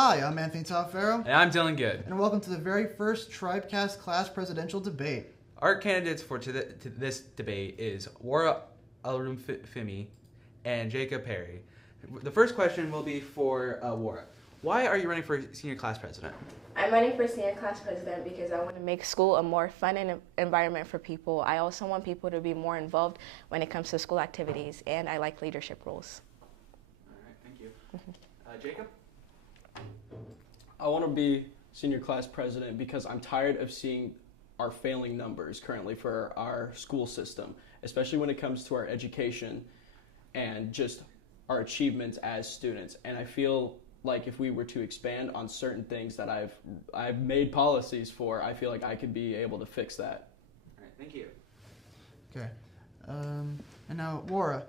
Hi, I'm Anthony Taffero. And I'm Dylan Good. And welcome to the very first Tribecast class presidential debate. Our candidates for to this debate is Wura Olorunfemi and Jacob Perry. The first question will be for Wura. Why are you running for senior class president? I'm running for senior class president because I want to make school a more fun environment for people. I also want people to be more involved when it comes to school activities, and I like leadership roles. All right, thank you. Jacob? I want to be senior class president because I'm tired of seeing our failing numbers currently for our school system, especially when it comes to our education and just our achievements as students. And I feel like if we were to expand on certain things that I've made policies for, I feel like I could be able to fix that. All right, thank you. Okay. And now, Wura,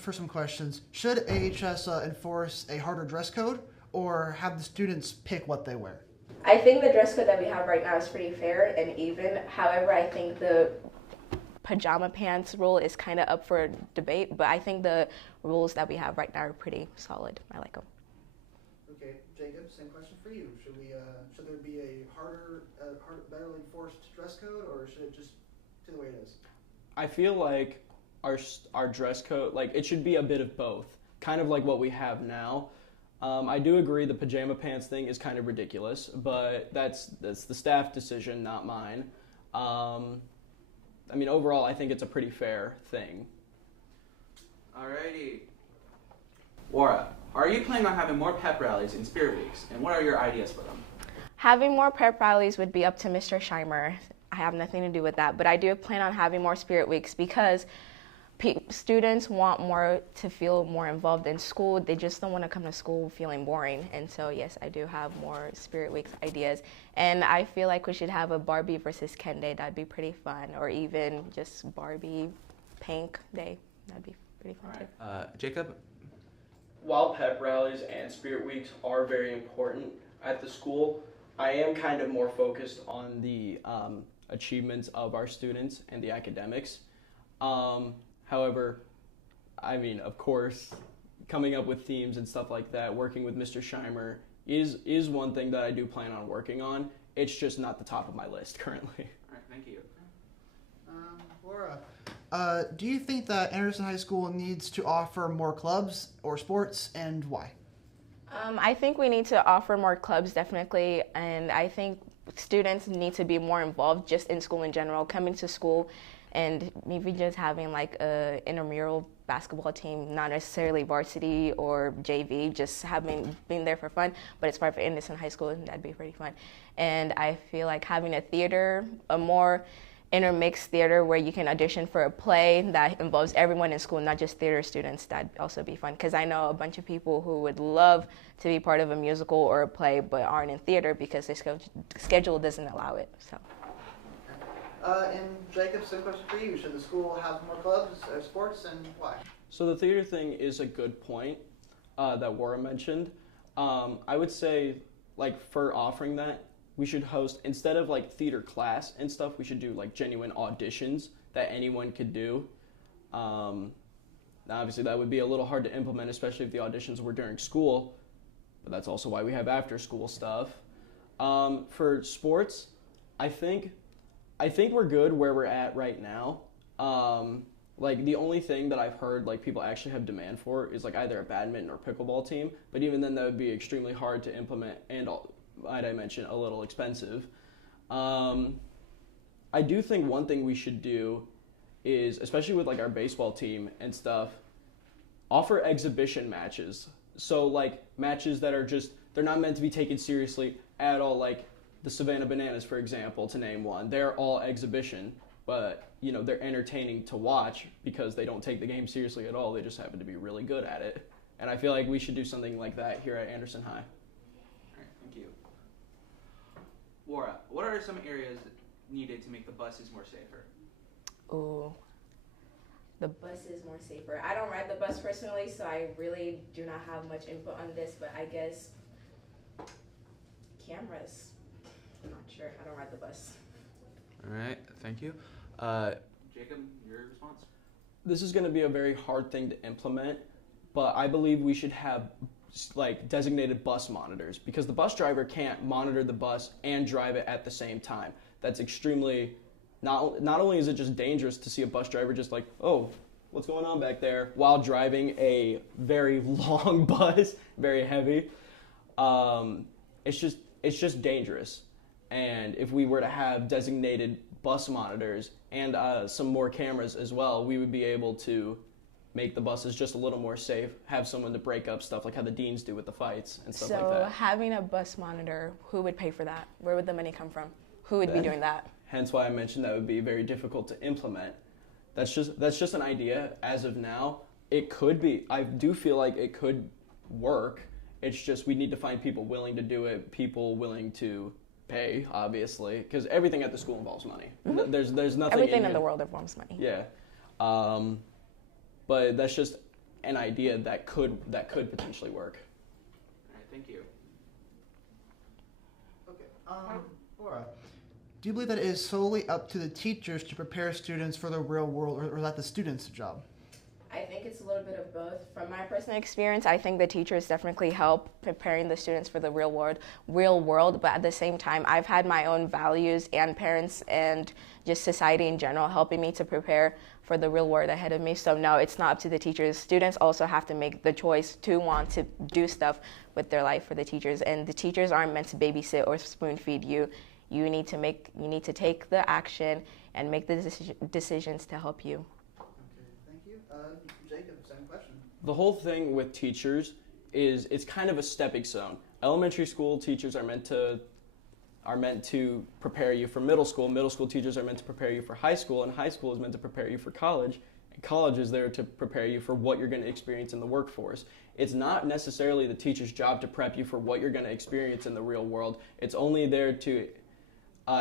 for some questions, should AHS enforce a harder dress code or have the students pick what they wear? I think the dress code that we have right now is pretty fair and even. However, I think the pajama pants rule is kind of up for debate, but I think the rules that we have right now are pretty solid. I like them. Okay, Jacob, same question for you. Should there be a better enforced dress code, or should it just stay the way it is? I feel like our dress code, like it should be a bit of both, kind of like what we have now. I do agree the pajama pants thing is kind of ridiculous, but that's the staff decision, not mine. I mean, overall, I think it's a pretty fair thing. Alrighty. Wura, are you planning on having more pep rallies and spirit weeks, and what are your ideas for them? Having more prep rallies would be up to Mr. Scheimer. I have nothing to do with that, but I do plan on having more spirit weeks because students want to feel more involved in school. They just don't want to come to school feeling boring. And so, yes, I do have more Spirit Weeks ideas. And I feel like we should have a Barbie versus Ken Day. That'd be pretty fun. Or even just Barbie Pink Day. That'd be pretty fun, too. Jacob? While pep rallies and spirit weeks are very important at the school, I am kind of more focused on the achievements of our students and the academics. However, I mean, of course, coming up with themes and stuff like that, working with Mr. Scheimer is one thing that I do plan on working on. It's just not the top of my list currently. All right, thank you. Laura, do you think that Anderson High School needs to offer more clubs or sports, and why? I think we need to offer more clubs, definitely, and I think students need to be more involved just in school in general, coming to school and maybe just having like a intramural basketball team, not necessarily varsity or JV, just being there for fun, but it's part of Anderson High School, and that'd be pretty fun. And I feel like having a theater, a more intermixed theater where you can audition for a play that involves everyone in school, not just theater students, that'd also be fun. Because I know a bunch of people who would love to be part of a musical or a play but aren't in theater because their schedule doesn't allow it. So. And Jacob, same question for you. Should the school have more clubs or sports, and why? So the theater thing is a good point that Wura mentioned. I would say, like, for offering that, we should host, instead of like theater class and stuff, we should do like genuine auditions that anyone could do. Now obviously that would be a little hard to implement, especially if the auditions were during school, but that's also why we have after school stuff. For sports, I think we're good where we're at right now. Like the only thing that I've heard like people actually have demand for is like either a badminton or pickleball team, but even then that would be extremely hard to implement and, might I mention, a little expensive. I do think one thing we should do is, especially with like our baseball team and stuff, offer exhibition matches. So like matches that are just, they're not meant to be taken seriously at all, like the Savannah Bananas, for example, to name one. They're all exhibition, but you know, they're entertaining to watch because they don't take the game seriously at all. They just happen to be really good at it. And I feel like we should do something like that here at Anderson High. Thank you. Wura, what are some areas needed to make the buses more safer? Ooh, the bus is more safer. I don't ride the bus personally, so I really do not have much input on this, but I guess cameras. I'm not sure. I don't ride the bus. All right, thank you. Jacob, your response? This is going to be a very hard thing to implement, but I believe we should have like designated bus monitors, because the bus driver can't monitor the bus and drive it at the same time. That's extremely, not only is it just dangerous to see a bus driver just like, oh, what's going on back there, while driving a very long bus, very heavy. It's just dangerous. And if we were to have designated bus monitors and some more cameras as well, we would be able to make the buses just a little more safe, have someone to break up stuff like how the deans do with the fights and stuff like So that. having a bus monitor, who would pay for that? Where would the money come from? Who would be doing that? Hence why I mentioned that would be very difficult to implement. That's just an idea as of now. It could be. I do feel like it could work. It's just we need to find people willing to do it, people willing to pay, obviously, because everything at the school involves money. Mm-hmm. There's nothing. Everything in the world involves money. Yeah, but that's just an idea that could potentially work. All right, thank you. Okay. Laura, do you believe that it is solely up to the teachers to prepare students for the real world, or is that the students' job? I think it's a little bit of both. From my personal experience, I think the teachers definitely help preparing the students for the real world, but at the same time, I've had my own values and parents and just society in general helping me to prepare for the real world ahead of me. So no, it's not up to the teachers. Students also have to make the choice to want to do stuff with their life for the teachers, and the teachers aren't meant to babysit or spoon feed you. You need to take the action and make the decisions to help you. Thank you. Jacob, same question. The whole thing with teachers is it's kind of a stepping stone. Elementary school teachers are meant to prepare you for middle school. Middle school teachers are meant to prepare you for high school, and high school is meant to prepare you for college. And college is there to prepare you for what you're going to experience in the workforce. It's not necessarily the teacher's job to prep you for what you're going to experience in the real world. It's only there to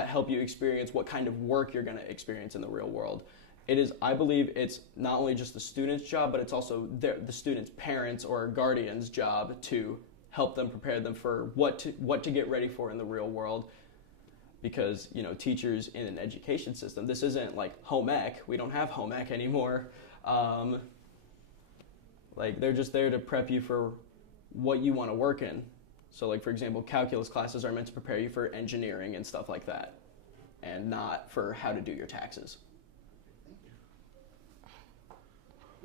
help you experience what kind of work you're going to experience in the real world. It is, I believe, it's not only just the student's job, but it's also the student's parents or guardian's job to help them prepare them for what to get ready for in the real world. Because, teachers in an education system, this isn't like home ec. We don't have home ec anymore. They're just there to prep you for what you want to work in. So, like, for example, calculus classes are meant to prepare you for engineering and stuff like that, and not for how to do your taxes.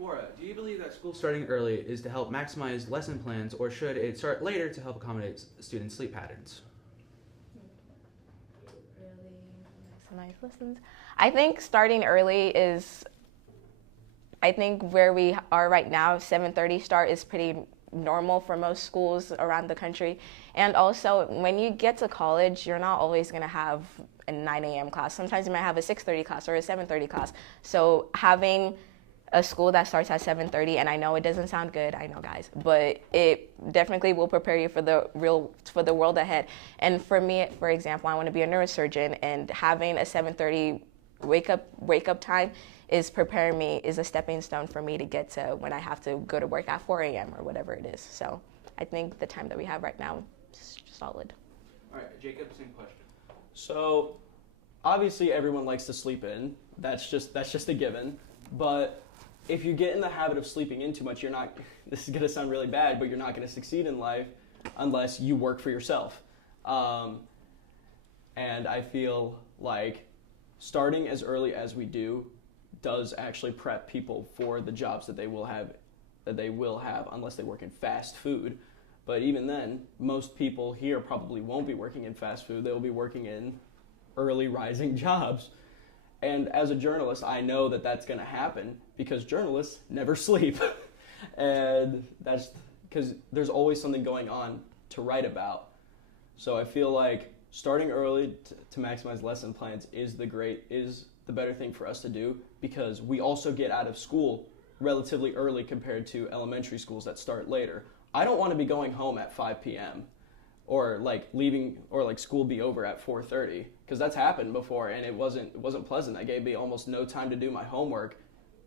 Wura, do you believe that school starting early is to help maximize lesson plans, or should it start later to help accommodate students' sleep patterns? Really maximize lessons. I think starting early is, I think where we are right now, 7:30 start is pretty normal for most schools around the country. And also, when you get to college, you're not always going to have a 9 a.m. class. Sometimes you might have a 6:30 class or a 7:30 class. So having a school that starts at 7:30, and I know it doesn't sound good, I know, guys, but it definitely will prepare you for the world ahead. And for me, for example, I want to be a neurosurgeon, and having a 7:30 wake up time is preparing me, is a stepping stone for me to get to when I have to go to work at 4 a.m. or whatever it is. So I think the time that we have right now is solid. All right, Jacob, same question. So obviously everyone likes to sleep in. That's just a given. But if you get in the habit of sleeping in too much, you're not, this is going to sound really bad, but you're not going to succeed in life unless you work for yourself. And I feel like starting as early as we do does actually prep people for the jobs that they will have unless they work in fast food. But even then, most people here probably won't be working in fast food. They'll be working in early rising jobs. And as a journalist, I know that that's going to happen because journalists never sleep. And that's because there's always something going on to write about. So I feel like starting early to maximize lesson plans is the better thing for us to do, because we also get out of school relatively early compared to elementary schools that start later. I don't want to be going home at 5 p.m. or like leaving, or like school be over at 4:30, because that's happened before and it wasn't pleasant. That gave me almost no time to do my homework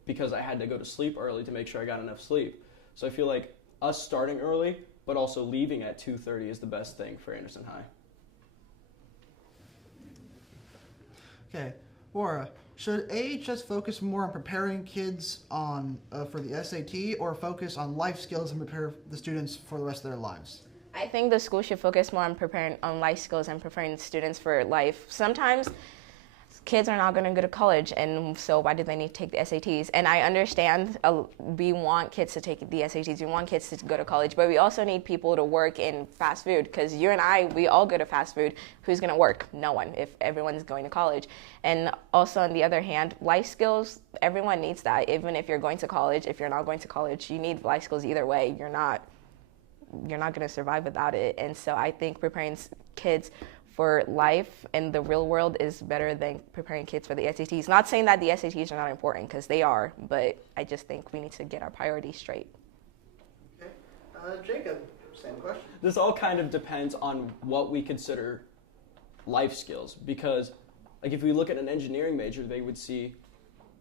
because I had to go to sleep early to make sure I got enough sleep. So I feel like us starting early but also leaving at 2:30 is the best thing for Anderson High. Okay. Wura, Should AHS focus more on preparing kids on for the SAT or focus on life skills and prepare the students for the rest of their lives? I think the school should focus more on preparing on life skills and preparing students for life. Sometimes kids are not going to go to college, and so why do they need to take the SATs? And I understand we want kids to take the SATs, we want kids to go to college, but we also need people to work in fast food, because you and I, we all go to fast food. Who's going to work? No one, if everyone's going to college. And also, on the other hand, life skills, everyone needs that. Even if you're going to college, if you're not going to college, you need life skills either way. You're not going to survive without it. And so I think preparing kids for life in the real world is better than preparing kids for the SATs. Not saying that the SATs are not important, because they are, but I just think we need to get our priorities straight. Okay. Jacob, same question. This all kind of depends on what we consider life skills, because like if we look at an engineering major, they would see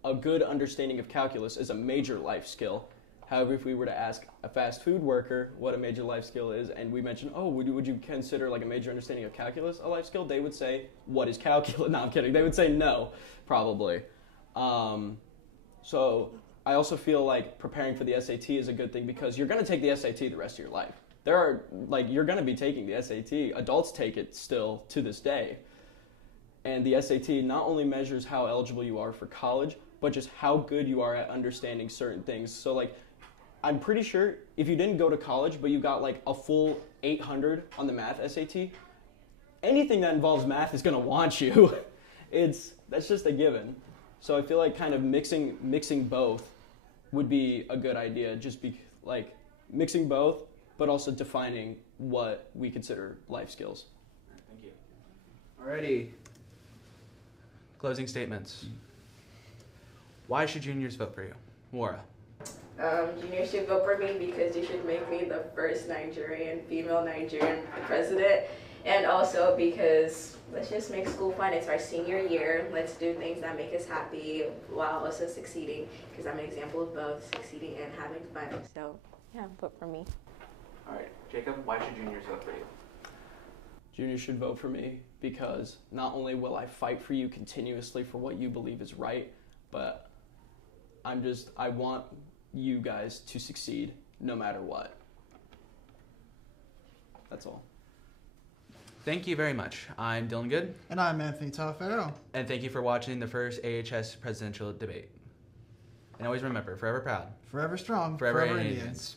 a good understanding of calculus as a major life skill. However, if we were to ask a fast food worker what a major life skill is, and we mentioned, oh, would you consider like a major understanding of calculus a life skill? They would say, what is calculus? No, I'm kidding. They would say no, probably. So I also feel like preparing for the SAT is a good thing, because you're going to take the SAT the rest of your life. You're going to be taking the SAT. Adults take it still to this day. And the SAT not only measures how eligible you are for college, but just how good you are at understanding certain things. So like, I'm pretty sure if you didn't go to college, but you got like a full 800 on the math SAT, anything that involves math is going to want you. That's just a given. So I feel like kind of mixing both would be a good idea. Just be like mixing both, but also defining what we consider life skills. Thank you. Alrighty. Closing statements. Why should juniors vote for you? Wura. Juniors should vote for me because you should make me the first female Nigerian president, and also because let's just make school fun. It's our senior year. Let's do things that make us happy while also succeeding, because I'm an example of both succeeding and having fun. So yeah, vote for me. Alright, Jacob, why should juniors vote for you? Juniors should vote for me because not only will I fight for you continuously for what you believe is right, but I want you guys to succeed no matter what. That's all. Thank you very much. I'm Dylan Good. And I'm Anthony Taferro. And thank you for watching the first AHS presidential debate. And always remember, forever proud. Forever strong. Forever Indians. Indians.